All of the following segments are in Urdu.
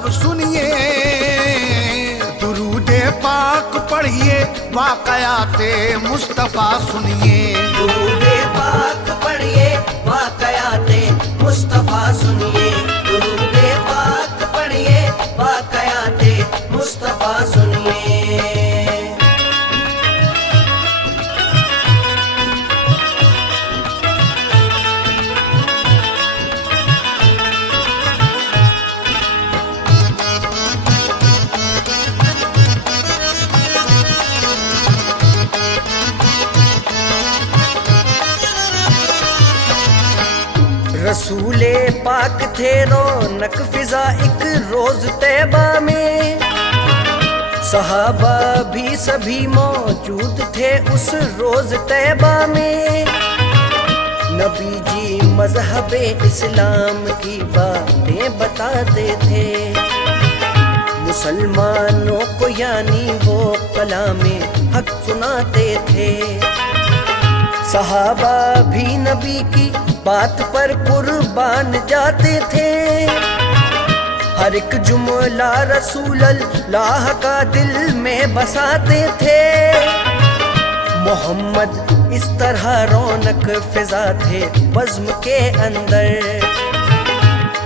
مطلب سنیے، درود پاک پڑھیے، واقعات مصطفیٰ سنیے، درود پاک پڑھیے، واقعات مصطفیٰ سنیے، درود پاک پڑھیے، واقعات مصطفیٰ سنیے۔ رسول پاک تھے رونق فضا ایک روز طیبہ میں، صحابہ بھی سبھی موجود تھے اس روز طیبہ میں، نبی جی مذہب اسلام کی باتیں بتاتے تھے، مسلمانوں کو یعنی وہ کلام حق سناتے تھے، صحابہ بھی نبی کی بات پر قربان جاتے تھے، ہر ایک جملہ رسول اللہ کا دل میں بساتے تھے، محمد اس طرح رونق فضا تھے بزم کے اندر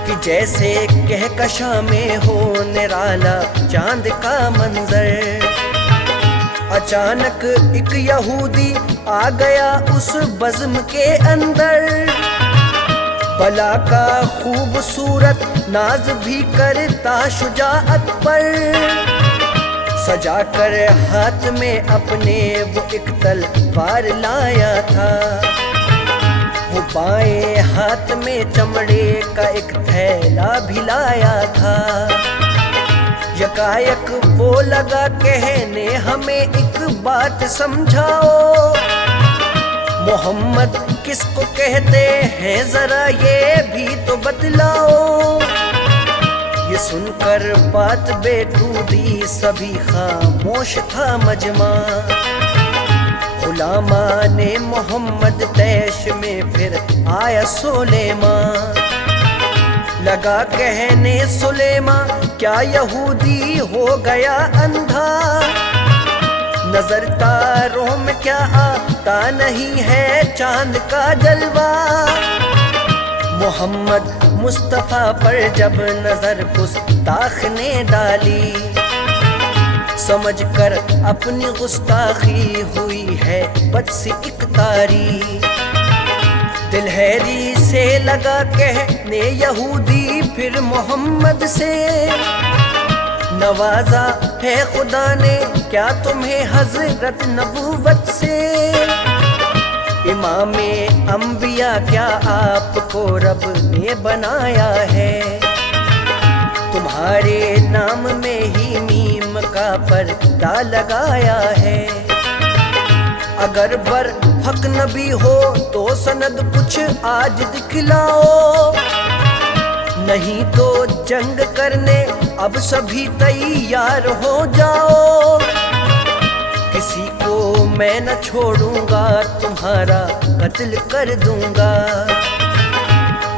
کہ جیسے کہکشاں میں ہو نرالا چاند کا منظر، اچانک ایک یہودی آ گیا اس بزم کے اندر، بلا کا خوبصورت ناز بھی کرتا شجاعت پر، سجا کر ہاتھ میں اپنے وہ ایک تلوار لایا تھا، وہ بائیں ہاتھ میں چمڑے کا ایک تھیلا بھی لایا تھا، یکایک وہ لگا کہنے ہمیں ایک بات سمجھاؤ، محمد کس کو کہتے ہیں ذرا یہ بھی تو بتلاؤ، یہ سن کر بات بیٹودی سبھی خاموش تھا مجمع، غلامان محمد طیش میں پھر آیا سلیمان، لگا کہنے سلیمان کیا یہودی ہو گیا اندھا، نظر تاروں میں کیا آتا نہیں ہے چاند کا جلوہ، محمد مصطفیٰ پر جب نظر گستاخ نے ڈالی، سمجھ کر اپنی گستاخی ہوئی ہے بد سی ایک تاری، دل حیری سے لگا کہنے یہودی پھر محمد سے، نوازا ہے خدا نے کیا تمہیں حضرت نبوت سے، امام انبیاء کیا آپ کو رب نے بنایا ہے، تمہارے نام میں ہی میم کا پردہ لگایا ہے، اگر بر حق نبی ہو تو سند کچھ آج دکھلاؤ، نہیں تو جنگ کرنے اب سبھی تیار ہو جاؤ، کسی کو میں نہ چھوڑوں گا تمہارا قتل کر دوں گا،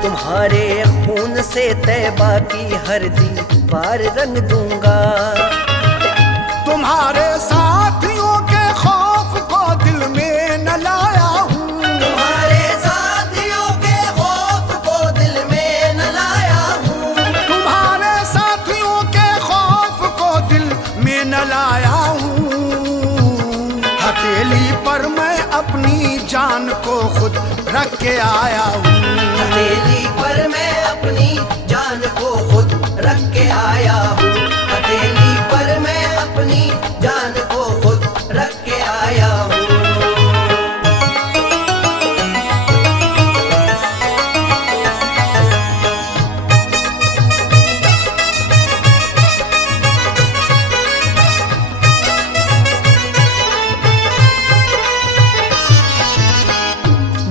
تمہارے خون سے طیبہ کی ہر دیوار رنگ دوں گا، تمہارے ساتھیوں کے خوف کو دل میں نہ لایا ہوں، تمہارے ساتھیوں کے خوف کو دل میں نہ لایا ہوں، تمہارے ساتھیوں کے خوف کو دل میں نہ لایا ہوں، ہتھیلی پر میں اپنی جان کو خود رکھ کے آیا ہوں، ہتھیلی پر میں اپنی جان کو خود رکھ کے آیا ہوں، ہتھیلی پر میں اپنی جان کو خود رکھ کے آیا ہوں۔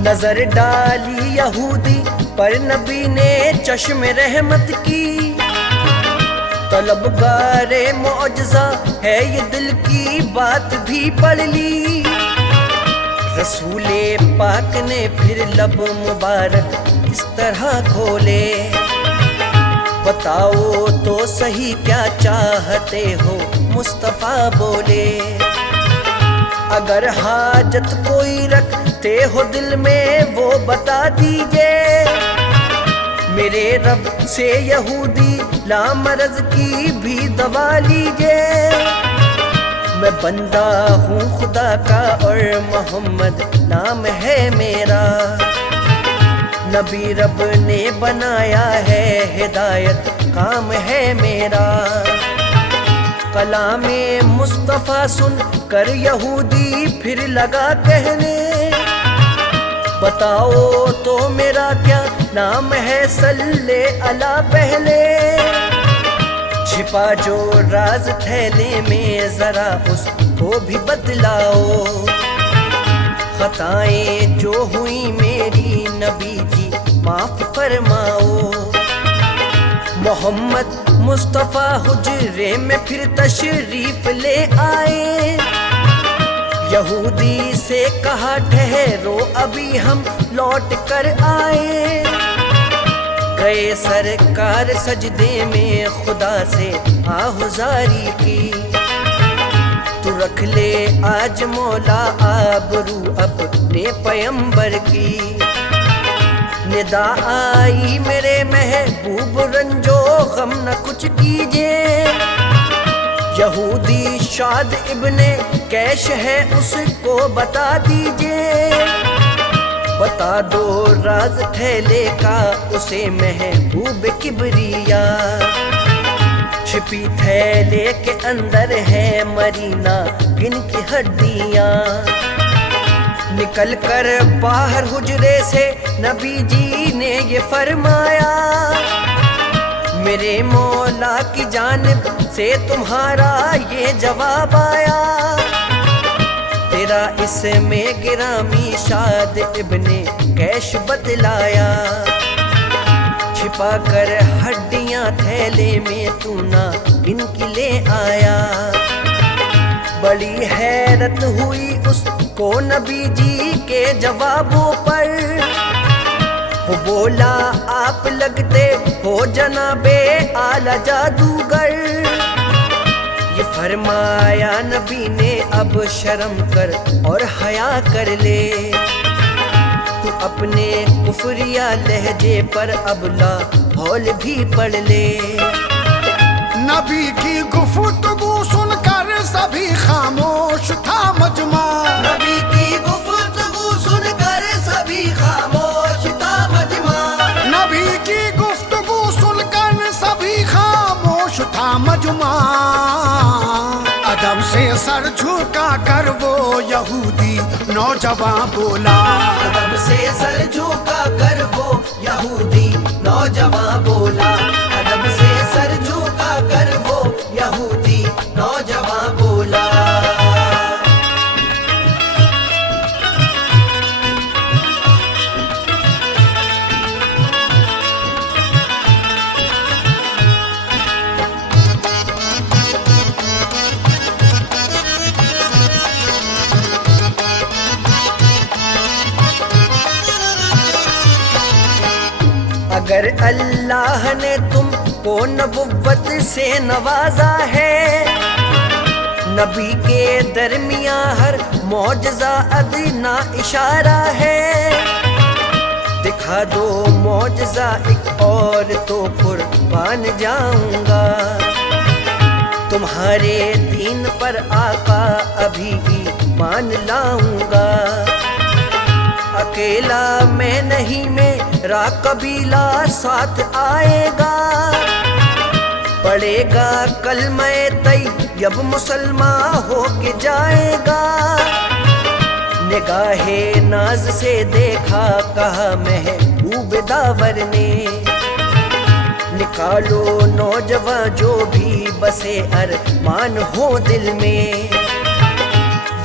نظر ڈالی یہودی پر نبی نے چشم رحمت کی، طلبگار معجزہ ہے یہ دل کی بات بھی پڑھ لی، رسول پاک نے پھر لب مبارک اس طرح کھولے، بتاؤ تو صحیح کیا چاہتے ہو مصطفیٰ بولے، اگر حاجت کوئی رکھتے ہو دل میں وہ بتا دیجئے، میرے رب سے یہودی لامرض کی بھی دوا لیجئے، میں بندہ ہوں خدا کا اور محمد نام ہے میرا، نبی رب نے بنایا ہے ہدایت کام ہے میرا، کلام مصطفیٰ سن کر یہودی پھر لگا کہنے، بتاؤ تو میرا کیا نام ہے صلی اللہ پہلے، چھپا جو راز تھیلے میں ذرا اس کو بھی بتلاؤ، خطائیں جو ہوئی میری نبی جی معاف فرماؤ، محمد مصطفیٰ حجرے میں پھر تشریف لے آئے، یہودی سے کہا ٹھہرو ابھی ہم لوٹ کر آئے، گئے سرکار سجدے میں خدا سے آہذاری کی، تو رکھ لے آج مولا آبرو اپنے پیمبر کی، ندا آئی میرے محبوب رنجو غم نہ کچھ کیجئے، یہودی شاد ابن کیش ہے اس کو بتا دیجئے، بتا دو راز تھیلے کا اسے محبوب کبریا، چھپی تھیلے کے اندر ہے مرینا گن کی ہڈیاں، نکل کر باہر حجرے سے نبی جی نے یہ فرمایا، میرے مولا کی جانب سے تمہارا یہ جواب آیا، تیرا اس میں گرامی شاد ابن کیش بتلایا، چھپا کر ہڈیاں تھیلے میں تو نہ گن کی لے آیا، بڑی حیرت ہوئی اس کو نبی جی کے جوابوں پر، وہ بولا آپ لگتے ہو جناب اعلی جادوگر، یہ فرمایا نبی نے اب شرم کر اور حیا کر لے، تو اپنے کفریہ لہجے پر اب لا حول بھی پڑھ لے، نبی کی گفتگو سن کر سبھی خاموش تھا مجمع، نبی کی گفتگو سن کر سبھی خاموش تھا مجمع، نبی کی گفتگو سن کر سبھی خاموش تھا مجمع، ادب سے سر جھکا کر وہ یہودی نوجوان بولا، ادب سے سر جھکا کر وہ یہودی نوجوان بولا، ادب سے سر جھکا کر وہ یہودی نوجوان بولا، اگر اللہ نے تم کو نبوت سے نوازا ہے، نبی کے درمیان ہر معجزہ ادنا اشارہ ہے، دکھا دو معجزہ ایک اور تو قربان جاؤں گا، تمہارے دین پر آقا ابھی ایمان لاؤں گا، اکیلا میں نہیں میرا قبیلہ ساتھ آئے گا، پڑھے گا کلمہ طیب مسلمان ہو کے جائے گا، نگاہ ناز سے دیکھا کہا محبوب داور نے، نکالو نوجوان جو بھی بسے ارمان ہو دل میں،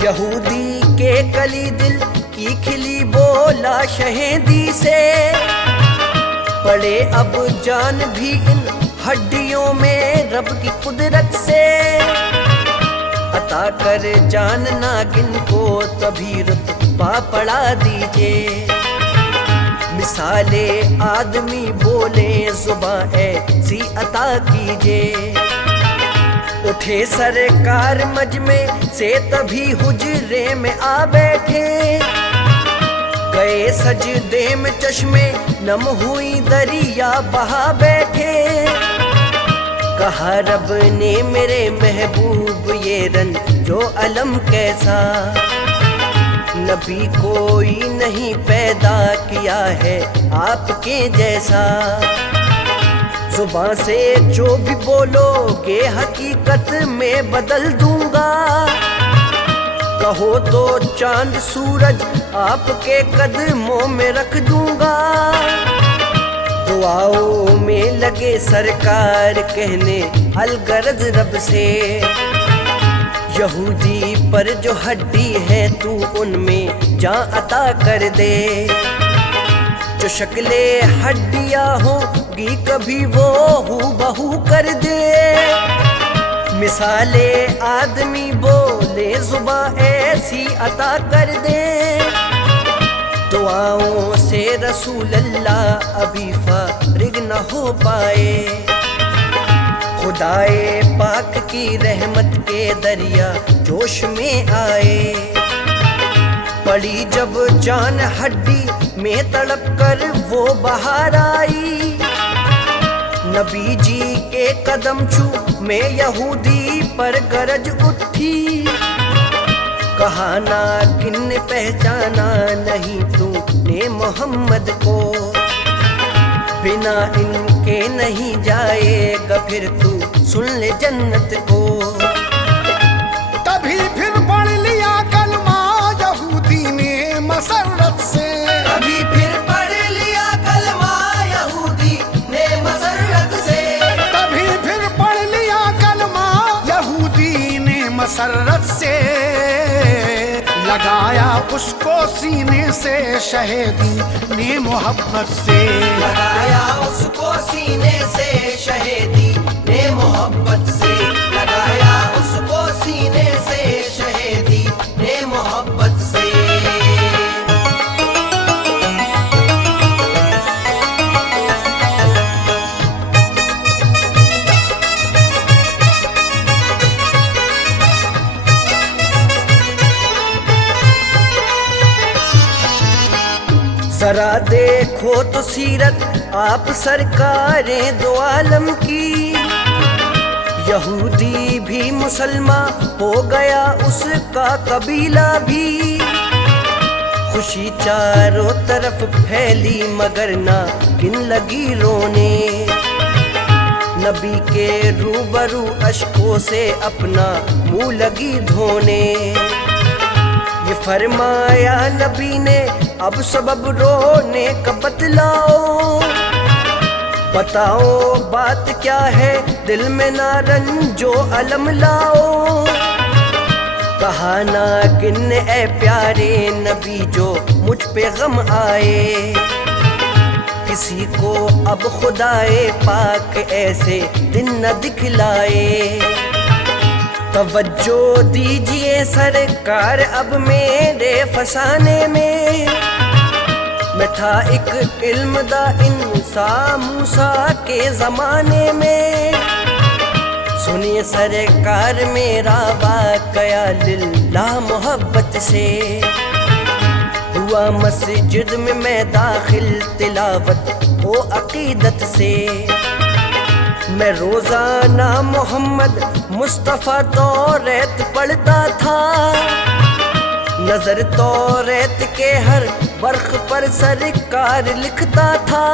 یہودی کے کلی دل کی کھلی بولا شہیدی سے، پڑے اب جان بھی ان ہڈیوں میں رب کی قدرت سے، عطا کر جان ناگن کو تبھی رتبہ پڑھا دیجئے، مثال آدمی بولے زباں ایسی عطا کیجے اٹھے سرکار مجمع سے تبھی حجرے میں آ بیٹھے گئے سجدے میں چشمے نم ہوئی دریا بہا بیٹھے کہا رب نے میرے محبوب یہ رنج جو علم کیسا نبی کوئی نہیں پیدا کیا ہے آپ کے جیسا زبان سے جو بھی بولو گے حقیقت میں بدل دوں گا کہو تو چاند سورج آپ کے قدموں میں رکھ دوں گا دعاؤں میں لگے سرکار کہنے الغرض رب سے یہودی پر جو ہڈی ہے تو ان میں جان عطا کر دے جو شکل ہڈیاں ہوگی کبھی وہ ہو بہو کر دے مثال آدمی بولے زباں ایسی عطا کر دے دعاؤں سے رسول اللہ ابھی فارغ نہ ہو پائے خدائے پاک کی رحمت کے دریا جوش میں آئے پڑی جب جان ہڈی میں تڑپ کر وہ بہار آئی نبی جی کے قدم چھو میں یہودی پر گرج اٹھی کہا نا کن نے پہچانا نہیں تو نے محمد کو بنا ان کے نہیں جائے گا پھر تو سن لے جنت کو تبھی پھر پڑھ لیا کلمہ یہودی نے مسرت سے کبھی پھر پڑھ لیا کلمہ یہودی نے مسرت سے تبھی پھر پڑھ لیا کلمہ یہودی نے مسرت سے لگایا اس کو سینے سے شہیدی نے محبت سے لگایا اس کو سینے سے شہیدی نے محبت سے لگایا اس کو سینے سے شہیدی نے محبت سے ذرا دیکھو تو سیرت آپ سرکاریں دو عالم کی یہودی بھی مسلمان ہو گیا اس کا قبیلہ بھی خوشی چاروں طرف پھیلی مگر نہ کن لگی رونے نبی کے روبرو اشکوں سے اپنا منہ لگی دھونے یہ فرمایا نبی نے اب سبب رونے کا بتلاؤ بتاؤ بات کیا ہے دل میں نہ رنجو علم لاؤ کہا نا کن اے پیارے نبی جو مجھ پہ غم آئے کسی کو اب خدائے پاک ایسے دن نہ دکھلائے توجہ دیجئے سرکار اب میرے فسانے میں تھا ایک علم دا انسان موسیٰ کے زمانے میں سنیے سرکار میرا واقعہ للہ محبت سے ہوا مسجد میں داخل تلاوت ہو عقیدت سے میں روزانہ محمد مصطفیٰ توریت پڑھتا تھا نظر توریت کے ہر برخ پر سرکار لکھتا تھا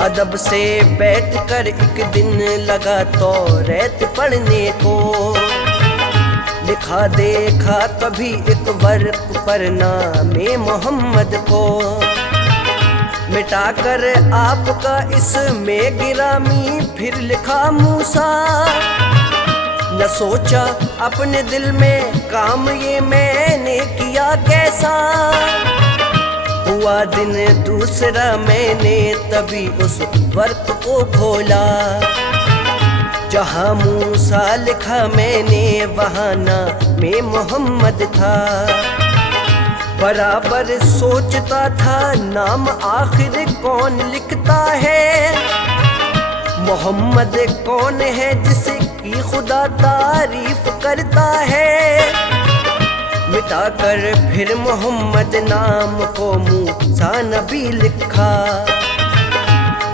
ادب سے بیٹھ کر ایک دن لگا توریت پڑھنے کو لکھا دیکھا تبھی ایک ورق پر نام محمد کو مٹا کر آپ کا اس میں گرامی پھر لکھا موسیٰ نہ سوچا اپنے دل میں کام یہ میں نے کیا کیسا ہوا دن دوسرا میں نے تبھی اس ورق کو کھولا جہاں موسیٰ لکھا میں نے وہاں نام محمد تھا برابر سوچتا تھا نام آخر کون لکھتا ہے، محمد کون ہے جس کی خدا تعریف کرتا ہے، مٹا کر پھر محمد نام کو موسیٰ نبی لکھا،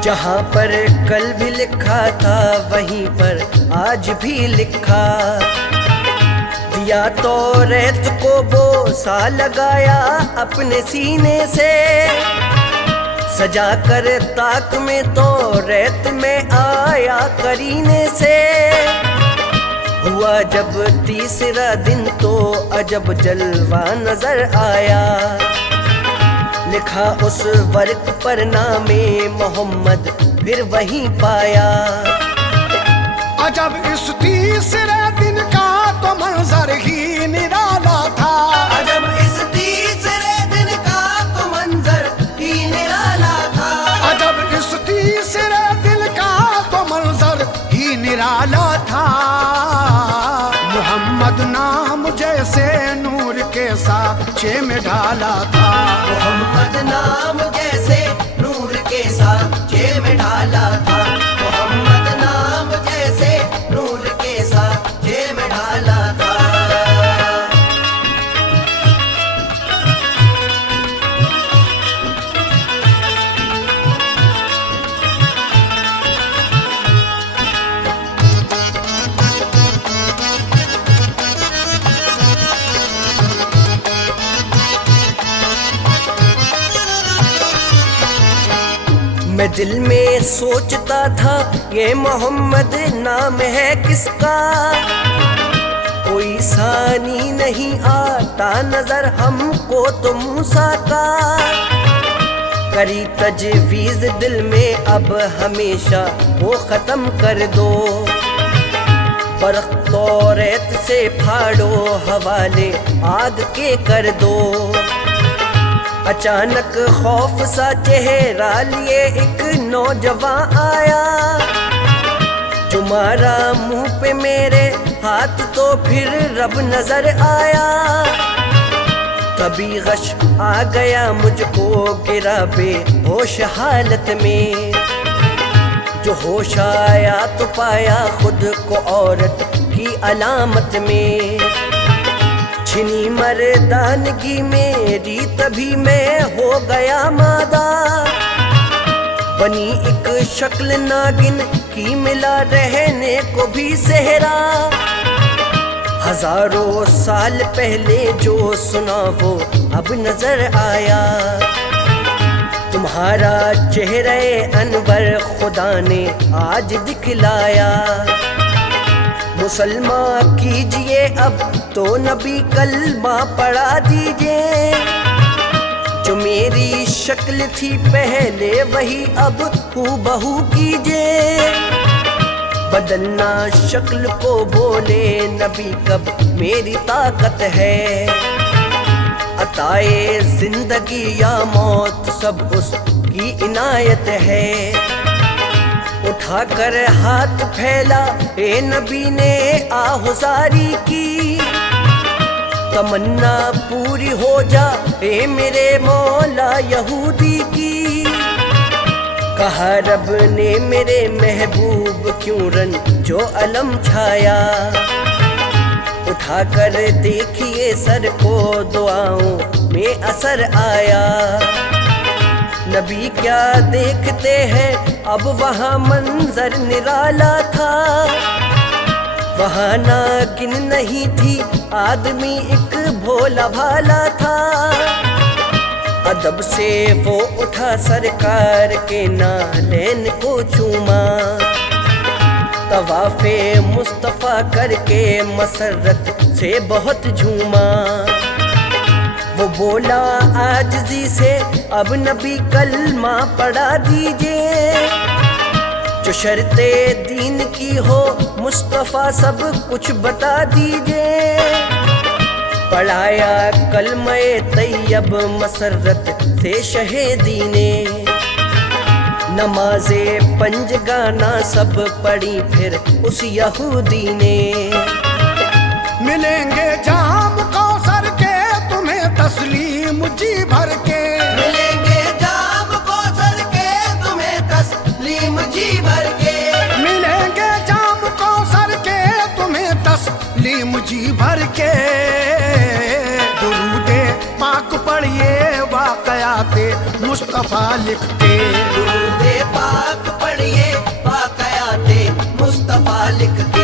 جہاں پر کل بھی لکھا تھا وہیں پر آج بھی لکھا، دیا توریت کو بوسہ لگایا اپنے سینے سے، سجا کر طاق میں توریت میں آیا قرینے سے، ہوا جب تیسرا دن تو عجب جلوہ نظر آیا، لکھا اس ورق پر نام محمد پھر وہیں پایا، عجب اس تیسرے دن کا تو منظر ہی نرالا تھا، عجب اس تیسرے دن کا تو منظر ہی نرالا تھا، عجب اس تیسرے دن کا تو منظر ہی نرالا تھا، محمد نام جیسے نور کے سانچے میں ڈالا تھا، محمد نام جیسے نور کے سانچے میں ڈالا تھا، محمد نام جیسے نور کے سانچے میں ڈالا تھا۔ میں دل میں سوچتا تھا یہ محمد نام ہے کس کا، کوئی ثانی نہیں آتا نظر ہم کو تو موسیٰ کا، کری تجویز دل میں اب ہمیشہ وہ ختم کر دو، برق توریت سے پھاڑو حوالے آگ کے کر دو، اچانک خوف سا چہرہ لیے ایک نوجوان آیا، جو مارا منہ پہ میرے ہاتھ تو پھر رب نظر آیا، کبھی غش آ گیا مجھ کو گرا بے ہوش حالت میں، جو ہوش آیا تو پایا خود کو عورت کی علامت میں، چھنی مردانگی میری تبھی میں ہو گیا مادہ، بنی ایک شکل ناگن کی ملا رہنے کو بھی صحرا، ہزاروں سال پہلے جو سنا وہ اب نظر آیا، تمہارا چہرہ انور خدا نے آج دکھلایا، مسلمان کیجئے اب تو نبی کلمہ پڑھا دیجئے، جو میری شکل تھی پہلے وہی اب ہو بہو کیجئے، بدلنا شکل کو بولے نبی کب میری طاقت ہے، عطائے زندگی یا موت سب اس کی عنایت ہے، اٹھا کر ہاتھ پھیلا اے نبی نے آہذاری کی، تمنا پوری ہو جا اے میرے مولا یہودی کی، کہا رب نے میرے محبوب کیوں رنج و علم چھایا، اٹھا کر دیکھیے سر کو دعاؤں میں اثر آیا، نبی کیا دیکھتے ہیں اب وہاں منظر نرالا تھا، وہاں ناگن نہیں تھی آدمی ایک بھولا بھالا تھا، ادب سے وہ اٹھا سرکار کے نالین کو چوما، طواف مصطفیٰ کر کے مسرت سے بہت جھوما، وہ بولا عاجزی سے اب نبی کلمہ پڑھا دیجئے، جو شرط دین کی ہو مصطفیٰ سب کچھ بتا دیجئے، پڑھایا کلمہ طیب مسرت سے شہیدی نے، نماز پنج گانا سب پڑھی پھر اس یہودی نے، ملیں گے جام کوثر کے تمہیں تسلیم مصطفیٰ لکھ کے درود پاک پڑھیے باقیات مصطفیٰ لکھ کے